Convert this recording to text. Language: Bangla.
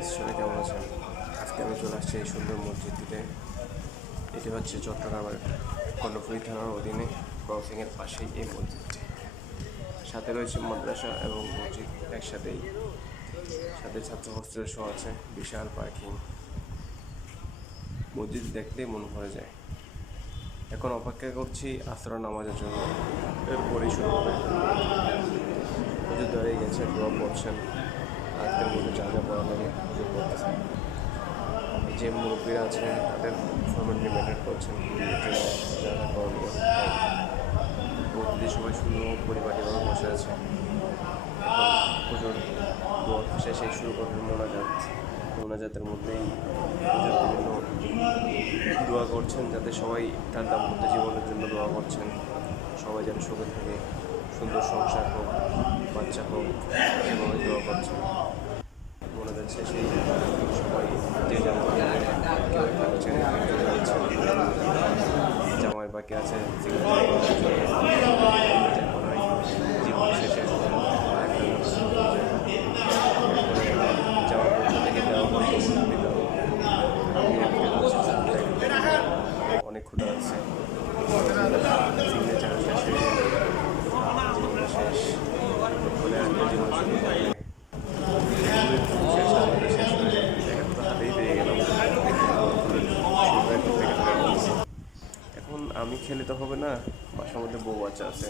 গাইস, সবাই কেমন আছেন? আজকে আমি চলে আসছি এই সুন্দর মসজিদটিতে। এটি হচ্ছে চট্টগ্রামের কর্ণফুলী থানার অধীনে ক্রসিংয়ের পাশেই এই মসজিদটি। সাথে রয়েছে মাদ্রাসা এবং মসজিদ একসাথেই। সাথে ছাত্র হোস্টেল শো আছে, বিশাল পার্কিং। মসজিদ দেখলেই মন ভরে যায়। এখন অপেক্ষা করছি আসর নামাজের জন্য, এরপরেই শুরু হবে। মসজিদ দাঁড়িয়ে গেছে, দোয়া পড়ছেন। আজকের মধ্যে যা যা পড়া লাগে পুজো করতেছেন। যে মুরব্বীরা আছে তাদের ফর্মালিটি মেনটেন করছেন, যা যা করণীয়। মসজিদে সবাই সুন্দর পরিপাটিভাবে বসে আছে। এখন পুজোর দোয়া শেষে শুরু করবেন মোনাজাতের মধ্যেই পুজোর বিভিন্ন দোয়া করছেন, যাতে সবাই তার দাম্পত্য জীবনের জন্য দোয়া করছেন। সবাই যেন সুখে থাকে, সুন্দর সংসার হোক, বাচ্চা হোক, সেভাবে দোয়া করছেন। মোনাজাত শেষেই সবাই যে যেমন জামাই বাকি আছে জীবন শেষে জামার পক্ষ থেকে দেওয়া অনেক ক্ষুধা আছে। সিগনেচার শেষে জীবন শেষ বলে জীবন শুরু হয়। এখন আমি খেলে তো হবে না, বাসার মধ্যে বউ বাচ্চা আছে।